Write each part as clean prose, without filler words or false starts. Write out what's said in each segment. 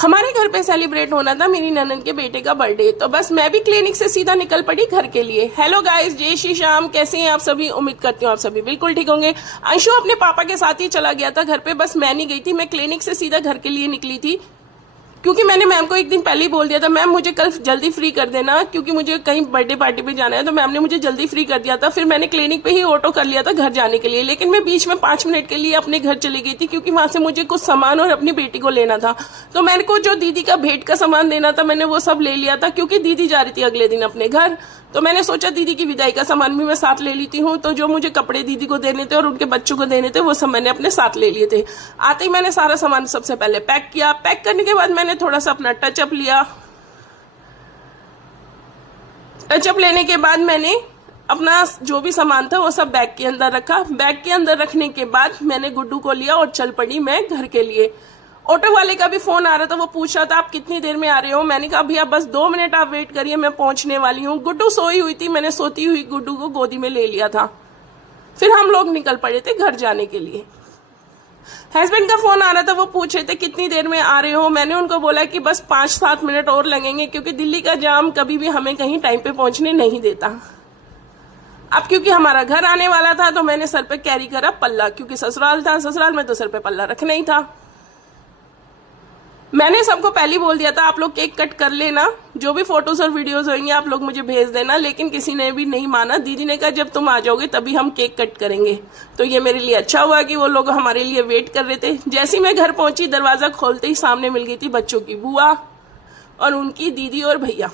हमारे घर पे सेलिब्रेट होना था मेरी ननद के बेटे का बर्थडे, तो बस मैं भी क्लिनिक से सीधा निकल पड़ी घर के लिए। हेलो गाइस, जय श्री श्याम, कैसे हैं आप सभी? उम्मीद करती हूँ आप सभी बिल्कुल ठीक होंगे। अंशु अपने पापा के साथ ही चला गया था घर पे, बस मैं नहीं गई थी। मैं क्लिनिक से सीधा घर के लिए निकली थी क्योंकि मैंने मैम को एक दिन पहले ही बोल दिया था, मैम मुझे कल जल्दी फ्री कर देना क्योंकि मुझे कहीं बर्थडे पार्टी पे जाना है। तो मैम ने मुझे जल्दी फ्री कर दिया था। फिर मैंने क्लिनिक पे ही ऑटो कर लिया था घर जाने के लिए, लेकिन मैं बीच में 5 मिनट के लिए अपने घर चली गई थी क्योंकि वहां से मुझे कुछ सामान और अपनी बेटी को लेना था। तो मेरे को जो दीदी का भेंट का सामान देना था मैंने वो सब ले लिया था क्योंकि दीदी जा रही थी अगले दिन अपने घर। तो मैंने सोचा दीदी की विदाई का सामान भी मैं साथ ले लेती हूँ। तो जो मुझे कपड़े दीदी को देने थे और उनके बच्चों को देने थे वो सब मैंने अपने साथ ले लिए थे। आते ही मैंने सारा सामान सबसे पहले पैक किया। पैक करने के बाद मैंने थोड़ा सा अपना टचअप लिया। टचअप लेने के बाद मैंने अपना जो भी सामान था वो सब बैग के अंदर रखा। बैग के अंदर रखने के बाद मैंने गुड्डू को लिया और चल पड़ी मैं घर के लिए। ऑटो वाले का भी फोन आ रहा था, वो पूछ रहा था आप कितनी देर में आ रहे हो। मैंने कहा भैया बस 2 मिनट आप वेट करिए, मैं पहुंचने वाली हूँ। गुड्डू सोई हुई थी, मैंने सोती हुई गुड्डू को गोदी में ले लिया था। फिर हम लोग निकल पड़े थे घर जाने के लिए। हस्बैंड का फोन आ रहा था, वो पूछ रहे थे कितनी देर में आ रहे हो। मैंने उनको बोला कि बस 5-7 मिनट और लगेंगे क्योंकि दिल्ली का जाम कभी भी हमें कहीं टाइम पे पहुंचने नहीं देता। अब क्योंकि हमारा घर आने वाला था तो मैंने सर पे कैरी करा पल्ला, क्योंकि ससुराल था, ससुराल में तो सर पे पल्ला रखना ही था। मैंने सबको पहले ही बोल दिया था आप लोग केक कट कर लेना, जो भी फोटोज और वीडियोज होंगे आप लोग मुझे भेज देना, लेकिन किसी ने भी नहीं माना। दीदी ने कहा जब तुम आ जाओगे तभी हम केक कट करेंगे। तो ये मेरे लिए अच्छा हुआ कि वो लोग हमारे लिए वेट कर रहे थे। जैसे ही मैं घर पहुंची दरवाजा खोलते ही सामने मिल गई थी बच्चों की बुआ और उनकी दीदी और भैया।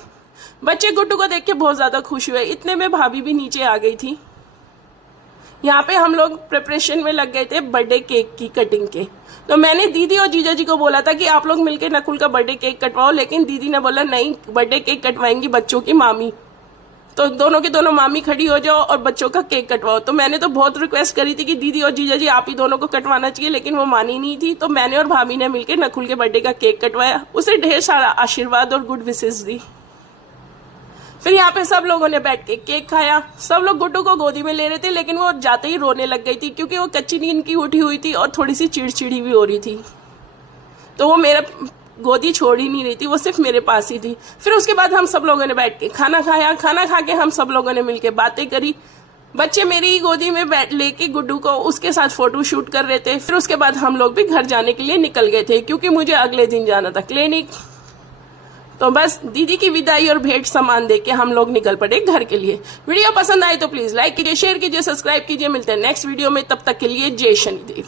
बच्चे गुड्डू को देख के बहुत ज्यादा खुश हुए। इतने में भाभी भी नीचे आ गई थी। यहाँ पे हम लोग प्रिपरेशन में लग गए थे बर्थडे केक की कटिंग के। तो मैंने दीदी और जीजा जी को बोला था कि आप लोग मिलकर नकुल का बर्थडे केक कटवाओ, लेकिन दीदी ने बोला नहीं, बर्थडे केक कटवाएंगी बच्चों की मामी। तो दोनों की दोनों मामी खड़ी हो जाओ और बच्चों का केक कटवाओ। तो मैंने तो बहुत रिक्वेस्ट करी थी कि दीदी और जीजा जी आप ही दोनों को कटवाना चाहिए, लेकिन वो मानी नहीं थी। तो मैंने और भाभी ने मिलकर नकुल के बर्थडे का केक कटवाया, उसे ढेर सारा आशीर्वाद और गुड विशेष दी। फिर यहाँ पे सब लोगों ने बैठ के केक खाया। सब लोग गुड्डू को गोदी में ले रहे थे, लेकिन वो जाते ही रोने लग गई थी क्योंकि वो कच्ची नींद की उठी हुई थी और थोड़ी सी चिड़चिड़ी भी हो रही थी। तो वो मेरा गोदी छोड़ ही नहीं रही थी, वो सिर्फ मेरे पास ही थी। फिर उसके बाद हम सब लोगों ने बैठ के खाना खाया। खाना खा के हम सब लोगों ने मिलकर बातें करी। बच्चे मेरी गोदी में बैठ लेके गुड्डू को उसके साथ फोटो शूट कर रहे थे। फिर उसके बाद हम लोग भी घर जाने के लिए निकल गए थे क्योंकि मुझे अगले दिन जाना था क्लिनिक। तो बस दीदी की विदाई और भेंट सामान देके हम लोग निकल पड़े घर के लिए। वीडियो पसंद आए तो प्लीज लाइक कीजिए, शेयर कीजिए, सब्सक्राइब कीजिए। मिलते हैं नेक्स्ट वीडियो में, तब तक के लिए जय शनिदेव।